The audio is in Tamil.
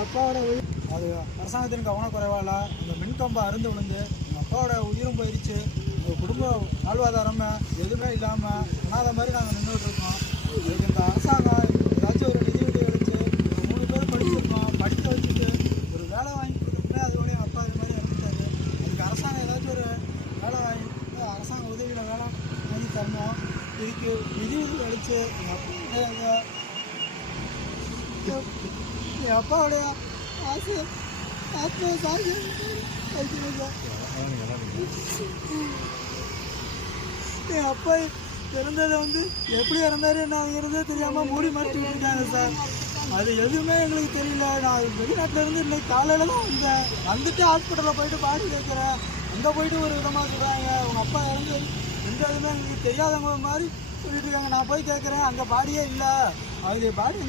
அப்பாவோட உயிர் அது அரசாங்கத்தின் கவனக்குறைவால் இந்த மின்கம்பம் அருந்து விழுந்து எங்கள் அப்பாவோட உயிரும் போயிடுச்சு. எங்கள் குடும்ப வாழ்வாதாரம் எதுவுமே இல்லாமல் அனாத மாதிரி நாங்கள் நின்றுட்டுருக்கோம். அதுக்கு இந்த அரசாங்கம் ஏதாச்சும் ஒரு நிதி உதவி அளிச்சு 3 பேர் படிச்சிருக்கோம், படிக்க வச்சுட்டு ஒரு வேலை வாங்கி கொடுத்தோம்னா அது கூட எங்கள் அப்பா இது மாதிரி இறந்துட்டாரு. அதுக்கு அரசாங்கம் ஏதாச்சும் ஒரு வேலை வாங்கி அரசாங்க உதவியில் வேலை வாங்கி தரணும். இதுக்கு நிதி உதவி அளிச்சு என் அப்பாவுடைய ஆசை என் அப்பா இறந்ததை எப்படி இறந்தாரு என்னங்கிறதே தெரியாமல் மூடி மறைச்சு விட்டுருக்காங்க சார். அது எதுவுமே எங்களுக்கு தெரியல. நான் வெளிநாட்டில் இருந்து இன்னைக்கு காலையில் தான் வந்துட்டு ஹாஸ்பிட்டலில் போயிட்டு பாடி கேட்குறேன். அங்கே போயிட்டு ஒரு விதமாக சொல்கிறாங்க, உங்கள் அப்பா இறந்து எந்த இதுவுமே எங்களுக்கு தெரியாதவங்க மாதிரி சொல்லிட்டு இருக்காங்க. நான் போய் கேட்குறேன், அங்கே பாடியே இல்லை. அது பாடி எங்கே